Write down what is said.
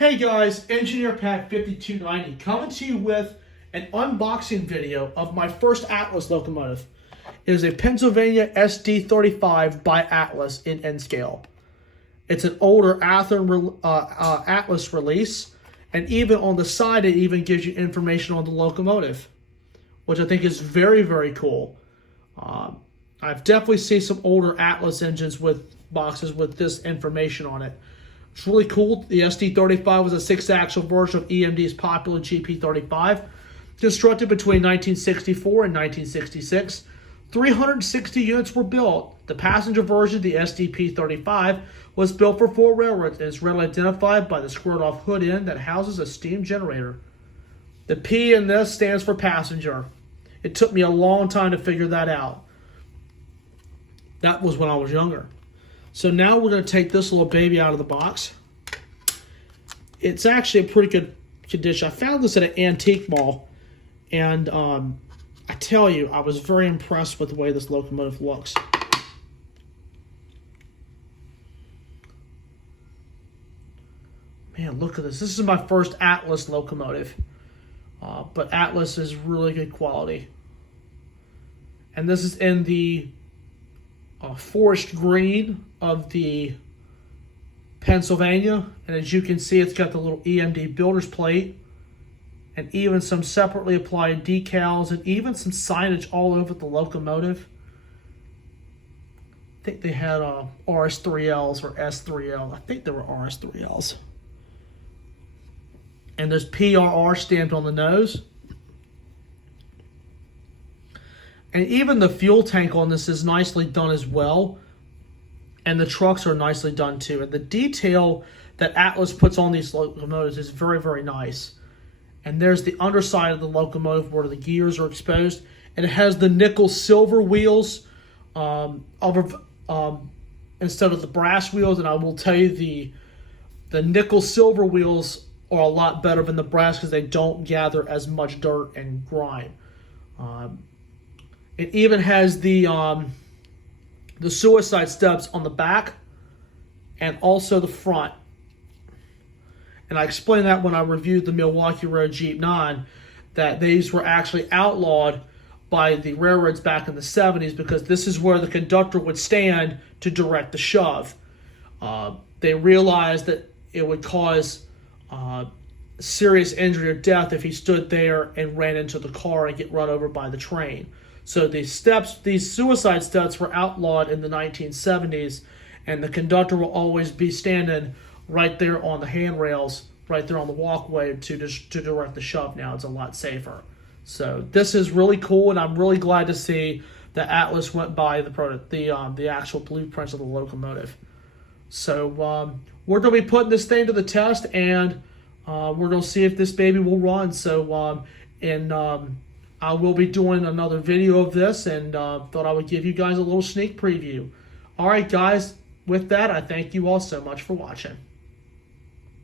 Hey guys, Engineer Pack 5290 coming to you with an unboxing video of my first Atlas locomotive. It is a Pennsylvania SD35 by Atlas in N scale. It's an older Atlas release, and even on the side it even gives you information on the locomotive, which I think is very, very cool. I've definitely seen some older Atlas engines with boxes with this information on it. It's really cool. The SD35 was a 6-axle version of EMD's popular GP35, constructed between 1964 and 1966. 360 units were built. The passenger version, the SDP35, was built for 4 railroads and is readily identified by the squared-off hood end that houses a steam generator. The P in this stands for passenger. It took me a long time to figure that out. That was when I was younger. So now we're going to take this little baby out of the box. It's actually a pretty good condition. I found this at an antique mall, and I tell you, I was very impressed with the way this locomotive looks. Man, look at this. This is my first Atlas locomotive, but Atlas is really good quality. And this is in the forest green of the Pennsylvania, and as you can see, it's got the little EMD builder's plate and even some separately applied decals and even some signage all over the locomotive. I think they had RS3Ls or S3L. I think they were RS3Ls. And there's PRR stamped on the nose. And even the fuel tank on this is nicely done as well. And the trucks are nicely done too. And the detail that Atlas puts on these locomotives is very, very nice. And there's the underside of the locomotive where the gears are exposed. And it has the nickel silver wheels instead of the brass wheels. And I will tell you, the nickel silver wheels are a lot better than the brass because they don't gather as much dirt and grime. It even has the suicide steps on the back and also the front. And I explained that when I reviewed the Milwaukee Road Jeep 9, that these were actually outlawed by the railroads back in the 70s because this is where the conductor would stand to direct the shove. They realized that it would cause serious injury or death if he stood there and ran into the car and get run over by the train. So these suicide steps were outlawed in the 1970s, and the conductor will always be standing right there on the handrails, right there on the walkway to direct the shove. Now it's a lot safer. So this is really cool, and I'm really glad to see that Atlas went by the actual blueprints of the locomotive. So we're going to be putting this thing to the test, and we're going to see if this baby will run. So I will be doing another video of this, and thought I would give you guys a little sneak preview. All right, guys, with that, I thank you all so much for watching.